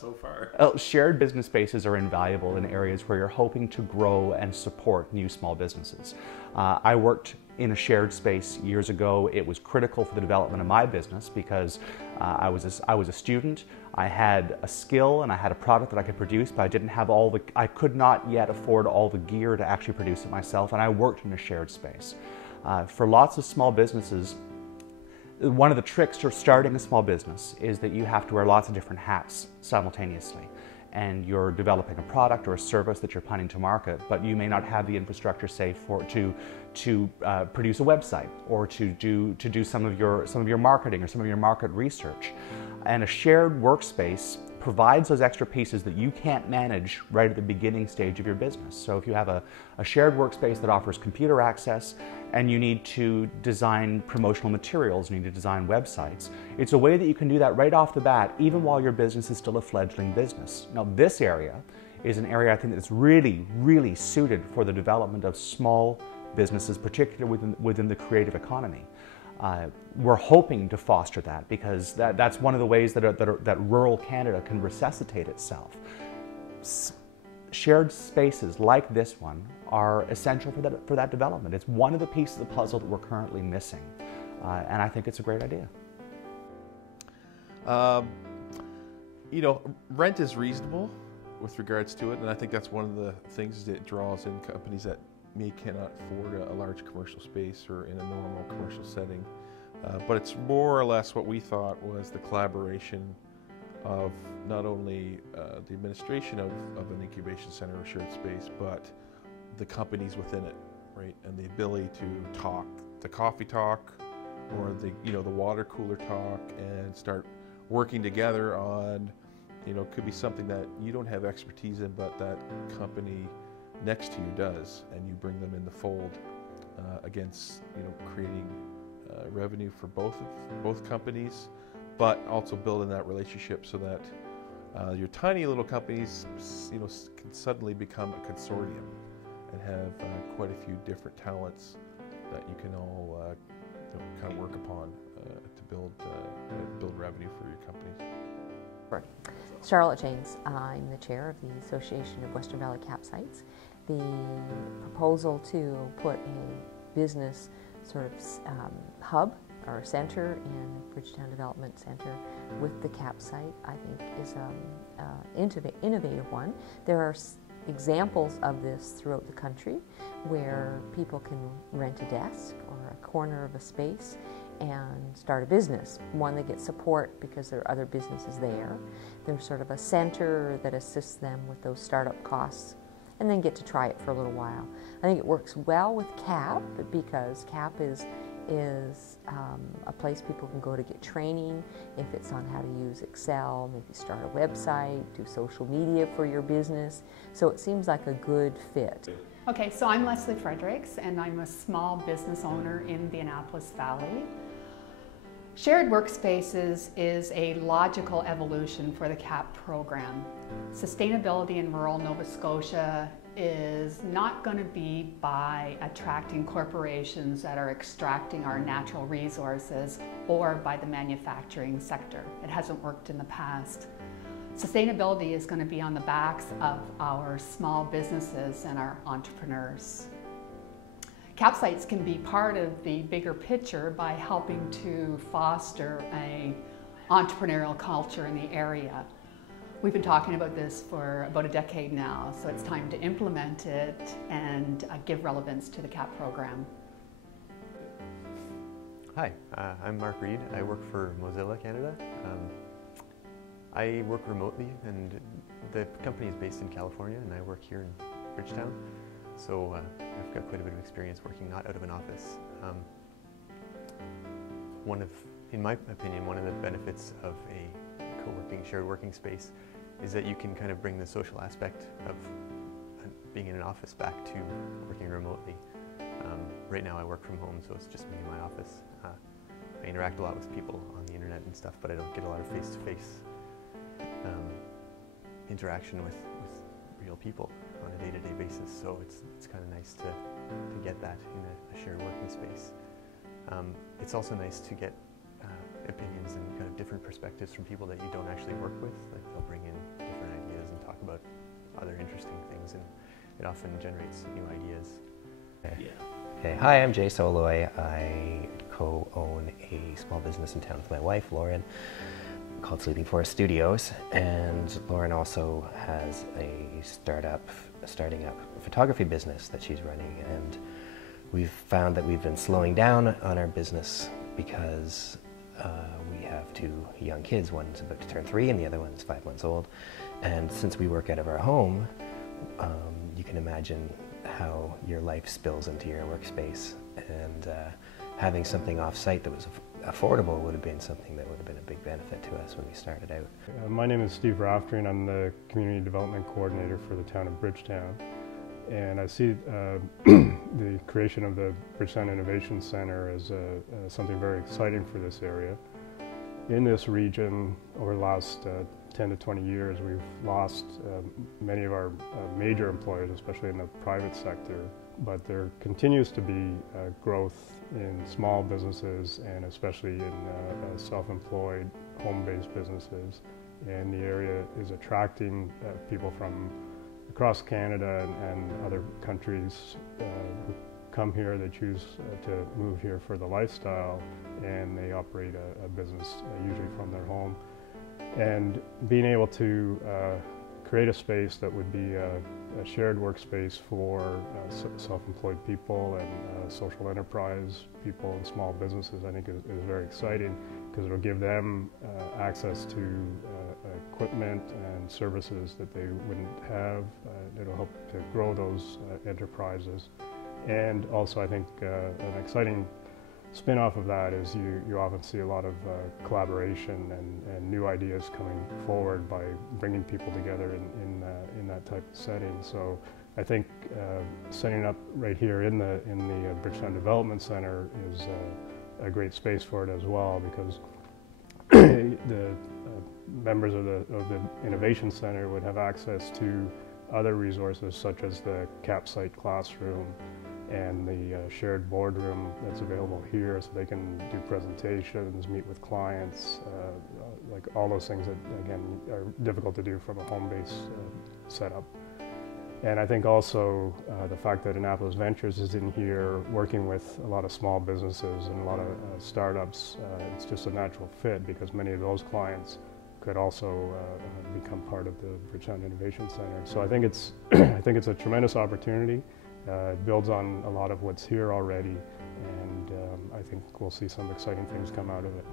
so far. Shared business spaces are invaluable in areas where you're hoping to grow and support new small businesses. I worked in a shared space years ago. It was critical for the development of my business because I was a student. I had a skill and I had a product that I could produce, but I could not yet afford all the gear to actually produce it myself, and I worked in a shared space. For lots of small businesses, one of the tricks to starting a small business is that you have to wear lots of different hats simultaneously. And you're developing a product or a service that you're planning to market, but you may not have the infrastructure, say, to produce a website or to do some of your marketing or some of your market research. And a shared workspace provides those extra pieces that you can't manage right at the beginning stage of your business. So if you have a shared workspace that offers computer access and you need to design promotional materials, you need to design websites, it's a way that you can do that right off the bat, even while your business is still a fledgling business. Now, this area is an area I think that's really, really suited for the development of small businesses, particularly within the creative economy. We're hoping to foster that because that's one of the ways that rural Canada can resuscitate itself. Shared spaces like this one are essential for that development. It's one of the pieces of the puzzle that we're currently missing, and I think it's a great idea. You know, rent is reasonable with regards to it, and I think that's one of the things that draws in companies that cannot afford a large commercial space or in a normal commercial setting. But it's more or less what we thought was the collaboration of not only the administration of an incubation center or shared space, but the companies within it, right? And the ability to talk, the coffee talk, or the water cooler talk, and start working together on, could be something that you don't have expertise in, but that company next to you does, and you bring them in the fold against, creating revenue for both companies, but also building that relationship so that your tiny little companies, can suddenly become a consortium and have quite a few different talents that you can all kind of work upon to build revenue for your companies. Charlotte James, I'm the chair of the Association of Western Valley Campsites. The proposal to put a business sort of hub or center in Bridgetown Development Center with the campsite, I think, is an innovative one. There are examples of this throughout the country where people can rent a desk or a corner of a space and start a business, one that gets support because there are other businesses there. There's sort of a center that assists them with those startup costs, and then get to try it for a little while. I think it works well with CAP because CAP is a place people can go to get training, if it's on how to use Excel, maybe start a website, do social media for your business. So it seems like a good fit. Okay, so I'm Leslie Fredericks, and I'm a small business owner in the Annapolis Valley. Shared Workspaces is a logical evolution for the CAP program. Sustainability in rural Nova Scotia is not going to be by attracting corporations that are extracting our natural resources or by the manufacturing sector. It hasn't worked in the past. Sustainability is going to be on the backs of our small businesses and our entrepreneurs. Campsites can be part of the bigger picture by helping to foster an entrepreneurial culture in the area. We've been talking about this for about a decade now, so it's time to implement it and give relevance to the CAP program. Hi, I'm Mark Reed. I work for Mozilla Canada. I work remotely, and the company is based in California, and I work here in Bridgetown. So I've got quite a bit of experience working not out of an office. In my opinion, one of the benefits of a co-working, shared working space is that you can kind of bring the social aspect of being in an office back to working remotely. Right now I work from home, so it's just me in my office. I interact a lot with people on the internet and stuff, but I don't get a lot of face-to-face interaction with real people on a day-to-day basis, so it's kind of nice to get that in a shared working space. It's also nice to get opinions and kind of different perspectives from people that you don't actually work with. Like they'll bring in different ideas and talk about other interesting things, and it often generates new ideas. Okay. Hi, I'm Jay Soloy. I co-own a small business in town with my wife, Lauren, called Sleeping Forest Studios. And Lauren also has a starting up photography business that she's running. And we've found that we've been slowing down on our business because we have two young kids. One's about to turn 3 and the other one's 5 months old. And since we work out of our home, you can imagine how your life spills into your workspace, and having something off-site that was affordable would have been something that would have been a big benefit to us when we started out. My name is Steve Raftery, and I'm the Community Development Coordinator for the town of Bridgetown. And I see the creation of the Bridgetown Innovation Center as something very exciting for this area. In this region, over the last 10 to 20 years, we've lost many of our major employers, especially in the private sector, but there continues to be growth in small businesses and especially in self-employed, home-based businesses. And the area is attracting people from across Canada and other countries who come here. They choose to move here for the lifestyle, and they operate a business usually from their home. And being able to create a space that would be a shared workspace for self-employed people and social enterprise people and small businesses, I think is very exciting, because it'll give them access to equipment and services that they wouldn't have. It'll help to grow those enterprises. And also I think an exciting spin-off of that is you often see a lot of collaboration and new ideas coming forward by bringing people together in that type of setting. So I think setting up right here in the Bridgetown Development Center is a great space for it as well, because the members of the Innovation Center would have access to other resources such as the CapSite classroom and the shared boardroom that's available here, so they can do presentations, meet with clients, like all those things that, again, are difficult to do from a home-based setup. And I think also the fact that Annapolis Ventures is in here working with a lot of small businesses and a lot of startups, it's just a natural fit, because many of those clients could also become part of the Bridgetown Innovation Center. So I think it's a tremendous opportunity. It builds on a lot of what's here already, and I think we'll see some exciting things come out of it.